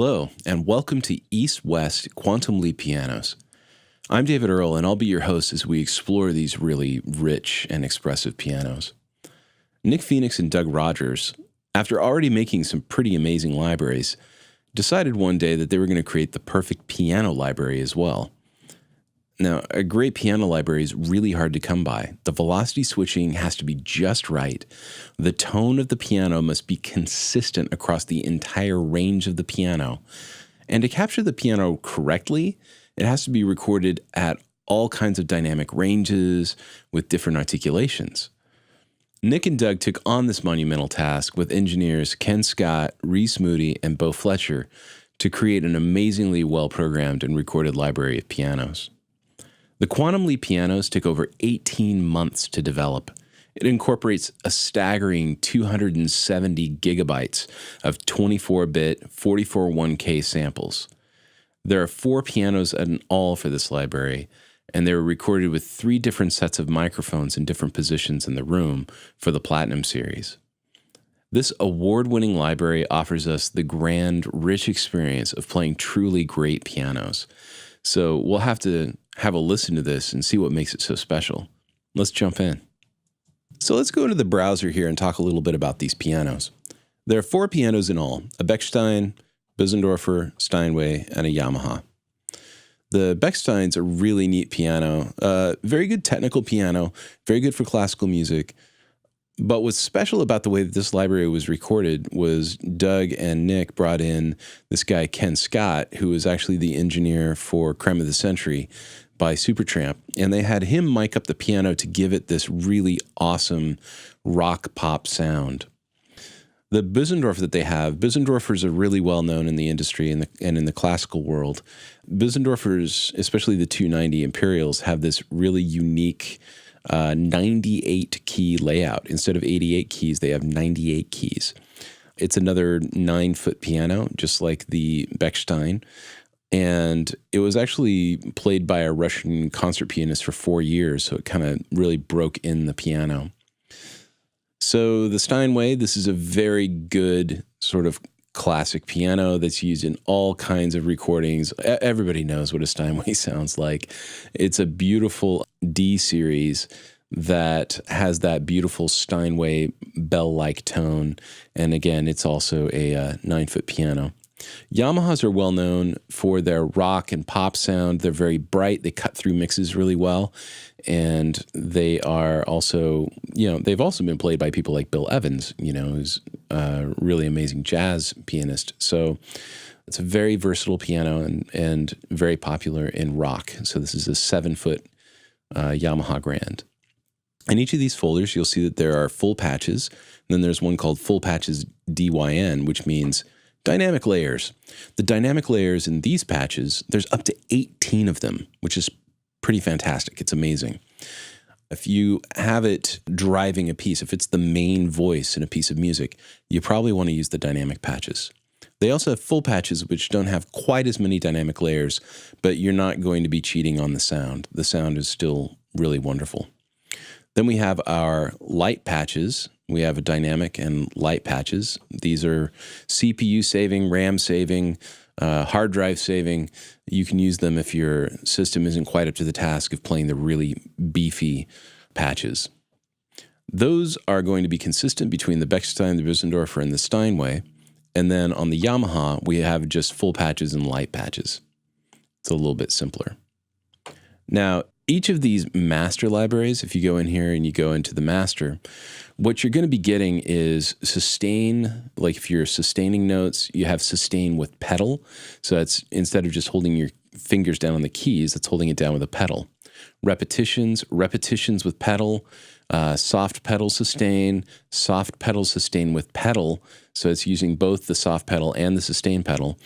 Hello, and welcome to EastWest Quantum Leap Pianos. I'm David Earle, and I'll be your host as we explore these really rich and expressive pianos. Nick Phoenix and Doug Rogers, after already making some pretty amazing libraries, decided one day that they were going to create the perfect piano library as well. Now, a great piano library is really hard to come by. The velocity switching has to be just right. The tone of the piano must be consistent across the entire range of the piano. And to capture the piano correctly, it has to be recorded at all kinds of dynamic ranges with different articulations. Nick and Doug took on this monumental task with engineers Ken Scott, Reese Moody, and Beau Fletcher to create an amazingly well-programmed and recorded library of pianos. The Quantum Leap pianos took over 18 months to develop. It incorporates a staggering 270 gigabytes of 24-bit 441K samples. There are 4 pianos in all for this library, and they were recorded with 3 different sets of microphones in different positions in the room for the Platinum Series. This award-winning library offers us the grand, rich experience of playing truly great pianos. So we'll have to have a listen to this and see what makes it so special. Let's jump in. So let's go into the browser here and talk a little bit about these pianos. There are 4 pianos in all: a Bechstein, Bösendorfer, Steinway, and a Yamaha. The Bechstein's a really neat piano, very good technical piano, very good for classical music. But what's special about the way that this library was recorded was Doug and Nick brought in this guy, Ken Scott, who was actually the engineer for Creme of the Century by Supertramp. And they had him mic up the piano to give it this really awesome rock pop sound. The Bösendorfer that they have, Bösendorfers are really well known in the industry and in the classical world. Bösendorfers, especially the 290 Imperials, have this really unique 98 key layout. Instead of 88 keys, they have 98 keys. It's another 9-foot piano, just like the Bechstein. And it was actually played by a Russian concert pianist for 4 years, so it kind of really broke in the piano. So the Steinway, this is a very good sort of classic piano that's used in all kinds of recordings. Everybody knows what a Steinway sounds like. It's a beautiful D series that has that beautiful Steinway bell-like tone. And again, it's also a 9-foot piano. Yamahas are well known for their rock and pop sound. They're very bright. They cut through mixes really well. And they are also, they've also been played by people like Bill Evans, who's a really amazing jazz pianist. So it's a very versatile piano and very popular in rock. So this is a 7-foot Yamaha Grand. In each of these folders, you'll see that there are full patches. And then there's one called Full Patches DYN, which means dynamic layers. The dynamic layers in these patches, there's up to 18 of them, which is pretty fantastic. It's amazing. If you have it driving a piece, if it's the main voice in a piece of music, you probably want to use the dynamic patches. They also have full patches, which don't have quite as many dynamic layers, but you're not going to be cheating on the sound. The sound is still really wonderful. Then we have our light patches. We have a dynamic and light patches. These are CPU saving, RAM saving, hard drive saving. You can use them if your system isn't quite up to the task of playing the really beefy patches. Those are going to be consistent between the Bechstein, the Bösendorfer, and the Steinway. And then on the Yamaha, we have just full patches and light patches. It's a little bit simpler. Now, each of these master libraries, if you go in here and you go into the master, what you're going to be getting is sustain. Like if you're sustaining notes, you have sustain with pedal. So that's instead of just holding your fingers down on the keys, that's holding it down with a pedal. Repetitions with pedal, soft pedal sustain with pedal. So it's using both the soft pedal and the sustain pedal.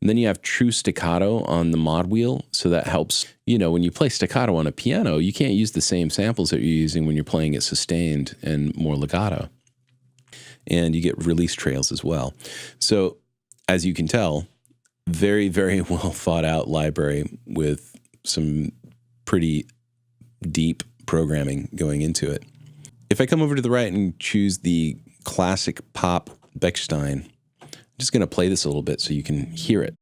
And then you have true staccato on the mod wheel. So that helps, when you play staccato on a piano, you can't use the same samples that you're using when you're playing it sustained and more legato. And you get release trails as well. So as you can tell, very, very well thought out library with some pretty deep programming going into it. If I come over to the right and choose the classic pop Bechstein, just going to play this a little bit so you can hear it.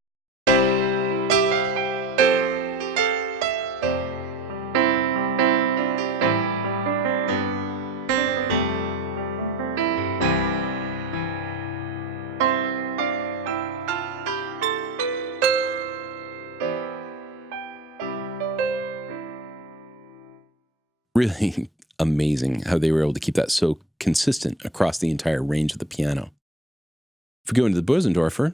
Really amazing how they were able to keep that so consistent across the entire range of the piano. If we go into the Bösendorfer,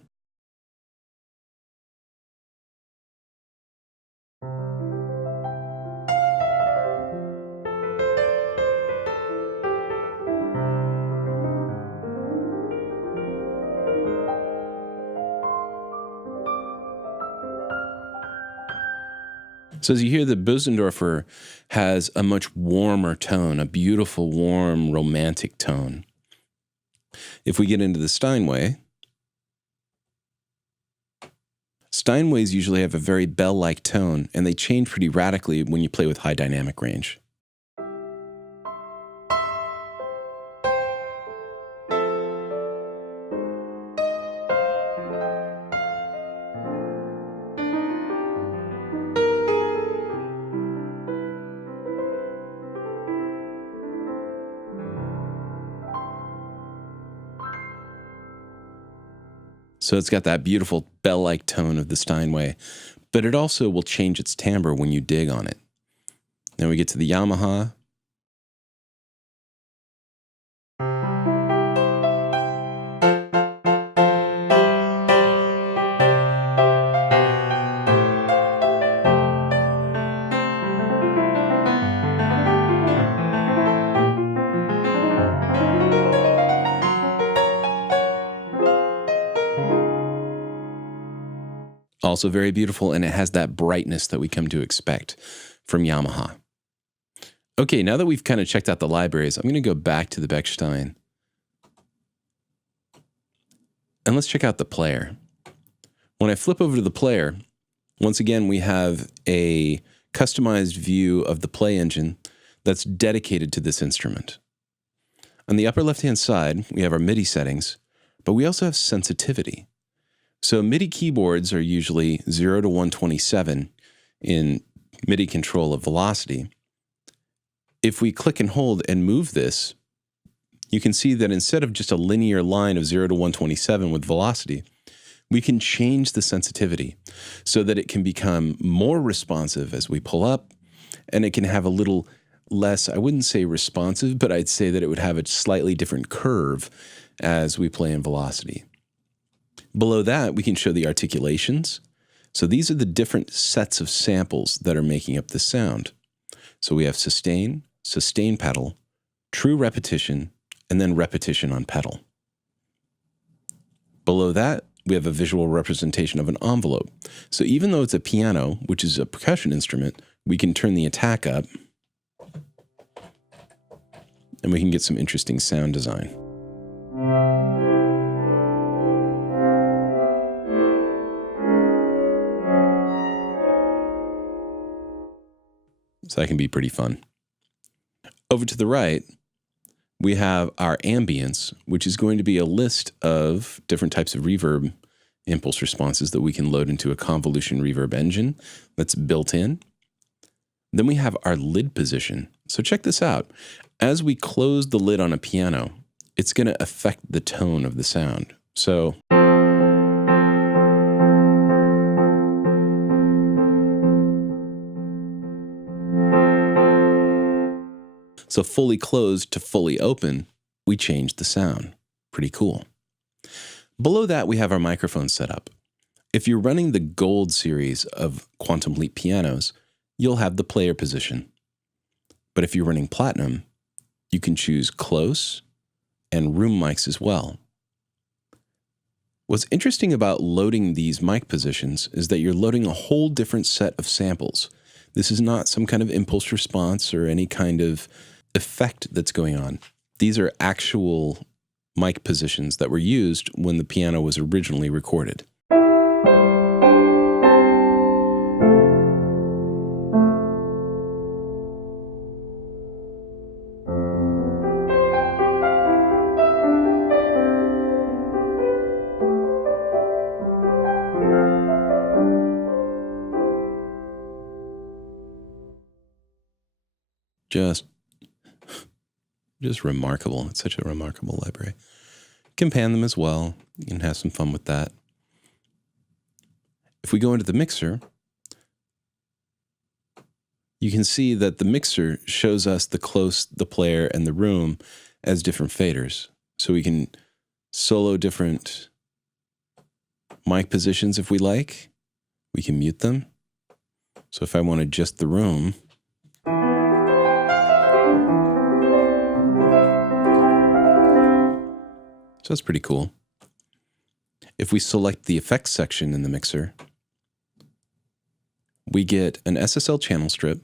so as you hear, the Bösendorfer has a much warmer tone, a beautiful, warm, romantic tone. If we get into the Steinway, Steinways usually have a very bell-like tone, and they change pretty radically when you play with high dynamic range. So it's got that beautiful bell-like tone of the Steinway, but it also will change its timbre when you dig on it. Then we get to the Yamaha. Also very beautiful, and it has that brightness that we come to expect from Yamaha. Okay, now that we've kind of checked out the libraries, I'm going to go back to the Bechstein. And let's check out the player. When I flip over to the player, once again, we have a customized view of the play engine that's dedicated to this instrument. On the upper left-hand side, we have our MIDI settings, but we also have sensitivity. So MIDI keyboards are usually 0 to 127 in MIDI control of velocity. If we click and hold and move this, you can see that instead of just a linear line of 0 to 127 with velocity, we can change the sensitivity so that it can become more responsive as we pull up, and it can have a little less, I wouldn't say responsive, but I'd say that it would have a slightly different curve as we play in velocity. Below that, we can show the articulations. So these are the different sets of samples that are making up the sound. So we have sustain, sustain pedal, true repetition, and then repetition on pedal. Below that, we have a visual representation of an envelope. So even though it's a piano, which is a percussion instrument, we can turn the attack up, and we can get some interesting sound design. So that can be pretty fun. Over to the right, we have our ambience, which is going to be a list of different types of reverb impulse responses that we can load into a convolution reverb engine that's built in. Then we have our lid position. So check this out. As we close the lid on a piano, it's going to affect the tone of the sound. So fully closed to fully open, we change the sound. Pretty cool. Below that, we have our microphone setup. If you're running the Gold series of Quantum Leap pianos, you'll have the player position. But if you're running Platinum, you can choose close and room mics as well. What's interesting about loading these mic positions is that you're loading a whole different set of samples. This is not some kind of impulse response or any kind of effect that's going on. These are actual mic positions that were used when the piano was originally recorded. Just remarkable. It's such a remarkable library. You can pan them as well. You can have some fun with that. If we go into the mixer, you can see that the mixer shows us the close, the player, and the room as different faders. So we can solo different mic positions if we like. We can mute them. So if I wanted just the room, so that's pretty cool. If we select the effects section in the mixer, we get an SSL channel strip,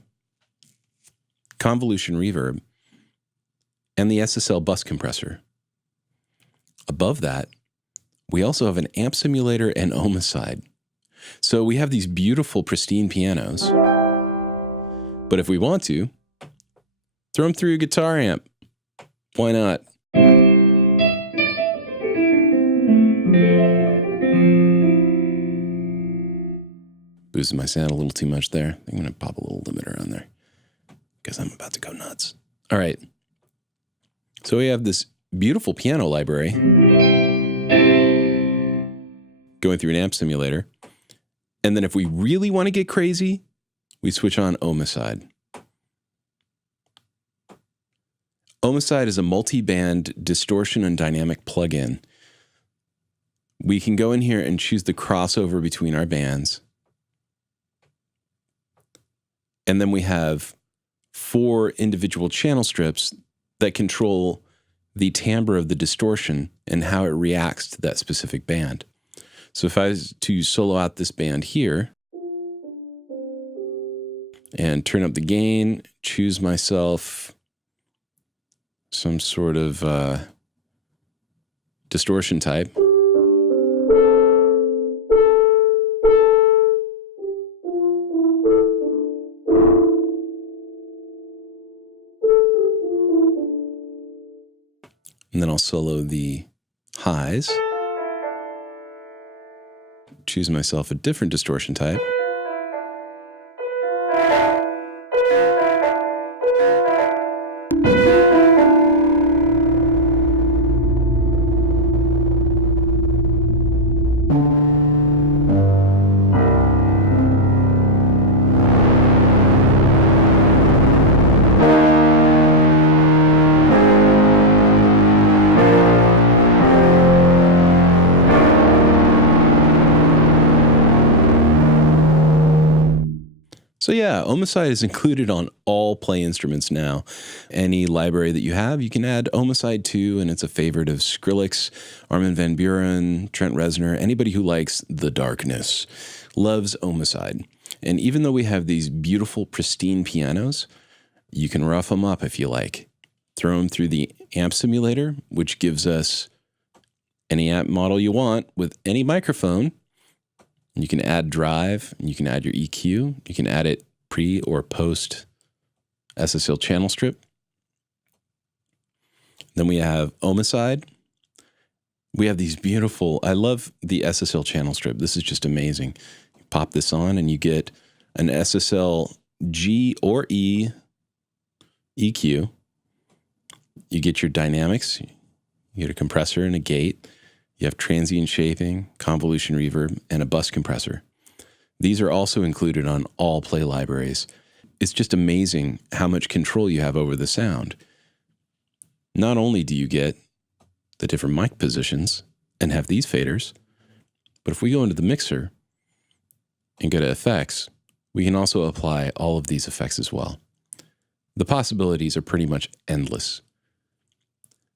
convolution reverb, and the SSL bus compressor. Above that, we also have an amp simulator and Omicide. So we have these beautiful, pristine pianos, but if we want to, throw them through a guitar amp. Why not? Boosted my sound a little too much there. I'm going to pop a little limiter on there because I'm about to go nuts. All right. So we have this beautiful piano library going through an amp simulator. And then if we really want to get crazy, we switch on Omicide. Omicide is a multi-band distortion and dynamic plugin. We can go in here and choose the crossover between our bands. And then we have 4 individual channel strips that control the timbre of the distortion and how it reacts to that specific band. So if I was to solo out this band here and turn up the gain, choose myself some sort of distortion type. And then I'll solo the highs. Choose myself a different distortion type. So yeah, Omicide is included on all Play instruments now. Any library that you have, you can add Omicide to, and it's a favorite of Skrillex, Armin van Buuren, Trent Reznor. Anybody who likes the darkness loves Omicide. And even though we have these beautiful, pristine pianos, you can rough them up if you like. Throw them through the amp simulator, which gives us any amp model you want with any microphone. You can add drive, and you can add your EQ. You can add it pre or post SSL channel strip. Then we have Omicide. We have these beautiful, I love the SSL channel strip. This is just amazing. You pop this on and you get an SSL G or E EQ. You get your dynamics. You get a compressor and a gate. You have transient shaping, convolution reverb, and a bus compressor. These are also included on all Play libraries. It's just amazing how much control you have over the sound. Not only do you get the different mic positions and have these faders, but if we go into the mixer and go to effects, we can also apply all of these effects as well. The possibilities are pretty much endless.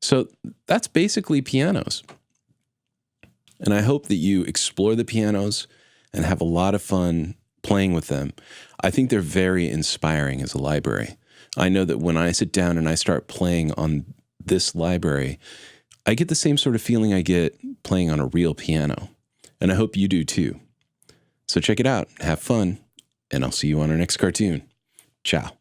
So that's basically pianos. And I hope that you explore the pianos and have a lot of fun playing with them. I think they're very inspiring as a library. I know that when I sit down and I start playing on this library, I get the same sort of feeling I get playing on a real piano. And I hope you do too. So check it out, have fun, and I'll see you on our next cartoon. Ciao.